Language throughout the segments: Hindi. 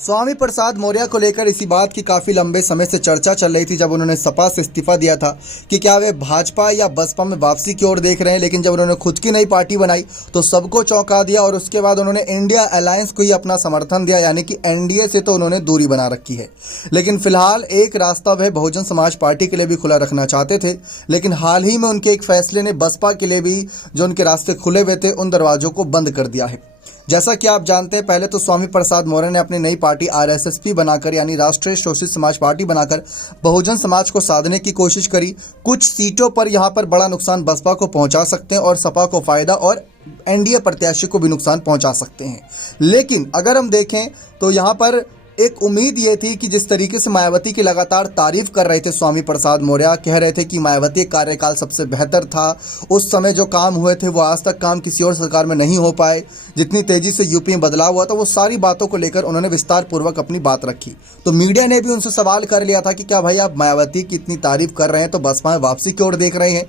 स्वामी प्रसाद मौर्य को लेकर इसी बात की काफ़ी लंबे समय से चर्चा चल रही थी जब उन्होंने सपा से इस्तीफा दिया था कि क्या वे भाजपा या बसपा में वापसी की ओर देख रहे हैं। लेकिन जब उन्होंने खुद की नई पार्टी बनाई तो सबको चौंका दिया और उसके बाद उन्होंने इंडिया अलायंस को ही अपना समर्थन दिया, यानी कि एनडीए से तो उन्होंने दूरी बना रखी है। लेकिन फिलहाल एक रास्ता वह बहुजन समाज पार्टी के लिए भी खुला रखना चाहते थे, लेकिन हाल ही में उनके एक फैसले ने बसपा के लिए भी जो उनके रास्ते खुले हुए थे उन दरवाजों को बंद कर दिया है। जैसा कि आप जानते हैं, पहले तो स्वामी प्रसाद मौर्य ने अपनी नई पार्टी आरएसएसपी बनाकर यानी राष्ट्रीय शोषित समाज पार्टी बनाकर बहुजन समाज को साधने की कोशिश करी। कुछ सीटों पर यहां पर बड़ा नुकसान बसपा को पहुंचा सकते हैं और सपा को फायदा और एनडीए प्रत्याशी को भी नुकसान पहुंचा सकते हैं। लेकिन अगर हम देखें तो यहां पर एक उम्मीद ये थी कि जिस तरीके से मायावती की लगातार तारीफ कर रहे थे स्वामी प्रसाद मौर्य, कह रहे थे कि मायावती का कार्यकाल सबसे बेहतर था, उस समय जो काम हुए थे वो आज तक काम किसी और सरकार में नहीं हो पाए, जितनी तेजी से यूपी में बदलाव हुआ था, वो सारी बातों को लेकर उन्होंने विस्तार पूर्वक अपनी बात रखी। तो मीडिया ने भी उनसे सवाल कर लिया था कि क्या भाई आप मायावती की इतनी तारीफ कर रहे हैं तो बसपा में वापसी की ओर देख रहे हैं,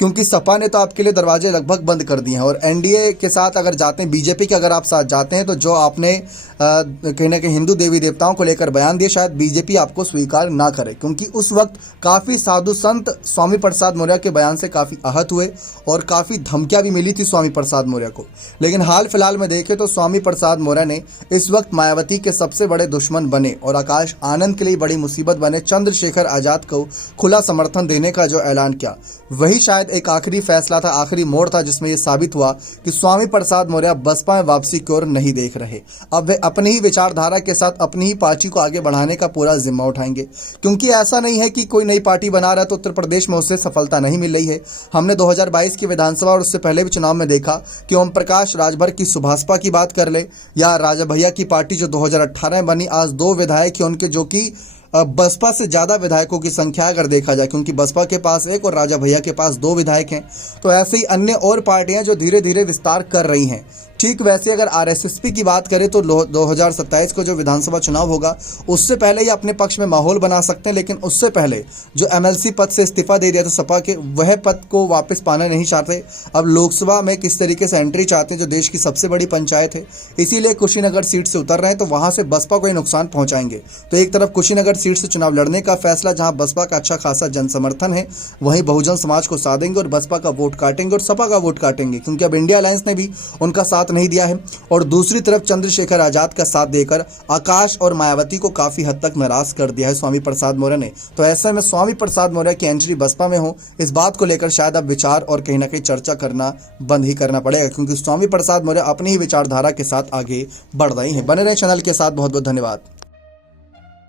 क्योंकि सपा ने तो आपके लिए दरवाजे लगभग बंद कर दिए हैं और एनडीए के साथ अगर जाते हैं, बीजेपी के अगर आप साथ जाते हैं तो जो आपने कहीं ना कहीं हिंदू देवी देवताओं को लेकर बयान दिए शायद बीजेपी आपको स्वीकार ना करे, क्योंकि उस वक्त काफ़ी साधु संत स्वामी प्रसाद मौर्य के बयान से काफ़ी आहत हुए और काफ़ी धमकियां भी मिली थी स्वामी प्रसाद मौर्य को। लेकिन हाल फिलहाल में देखें तो स्वामी प्रसाद मौर्य ने इस वक्त मायावती के सबसे बड़े दुश्मन बने और आकाश आनंद के लिए बड़ी मुसीबत बने चंद्रशेखर आजाद को खुला समर्थन देने का जो ऐलान किया, वही शायद एक आखिरी फैसला था, आखिरी मोड़ था जिसमें यह साबित हुआ कि स्वामी प्रसाद मौर्य बसपा में वापसी की ओर नहीं देख रहे। अब वे अपनी ही विचारधारा के साथ अपनी ही पार्टी को आगे बढ़ाने का पूरा जिम्मा उठाएंगे, क्योंकि ऐसा नहीं है कि कोई नई पार्टी बना रहा है तो उत्तर प्रदेश में उससे सफलता नहीं मिल रही है। हमने 2022 की विधानसभा और उससे पहले भी चुनाव में देखा कि ओम प्रकाश राजभर की सुभाषपा की बात कर ले या राजा भैया की पार्टी जो 2018 में बनी, आज 2 विधायक हैं उनके जो कि बसपा से ज़्यादा विधायकों की संख्या अगर देखा जाए, क्योंकि बसपा के पास 1 और राजा भैया के पास 2 विधायक हैं। तो ऐसे ही अन्य और पार्टियां जो धीरे धीरे विस्तार कर रही हैं। ठीक वैसे अगर आरएसएसपी की बात करें तो 2027 को जो विधानसभा चुनाव होगा उससे पहले ही अपने पक्ष में माहौल बना सकते हैं, लेकिन उससे पहले जो एमएलसी पद से इस्तीफा दे दिया था सपा के, वह पद को वापस पाना नहीं चाहते। अब लोकसभा में किस तरीके से एंट्री चाहते हैं, जो देश की सबसे बड़ी पंचायत है, इसीलिए कुशीनगर सीट से उतर रहे हैं, तो वहां से बसपा को ही नुकसान पहुंचाएंगे। तो एक तरफ कुशीनगर सीट से चुनाव लड़ने का फैसला जहां बसपा का अच्छा खासा जन समर्थन है, वहीं बहुजन समाज को साधेंगे और बसपा का वोट काटेंगे और सपा का वोट काटेंगे, क्योंकि अब इंडिया अलायंस ने भी उनका साथ नहीं दिया है। और दूसरी तरफ चंद्रशेखर आजाद का साथ देकर आकाश और मायावती को काफी हद तक नाराज कर दिया है स्वामी प्रसाद मौर्य ने। तो ऐसे में स्वामी प्रसाद मौर्य की एंट्री बसपा में हो, इस बात को लेकर शायद अब विचार और कहीं ना कहीं चर्चा करना बंद ही करना पड़ेगा, क्योंकि स्वामी प्रसाद मौर्य अपनी ही विचारधारा के साथ आगे बढ़ रहे हैं। बने रहे चैनल के साथ, बहुत बहुत धन्यवाद।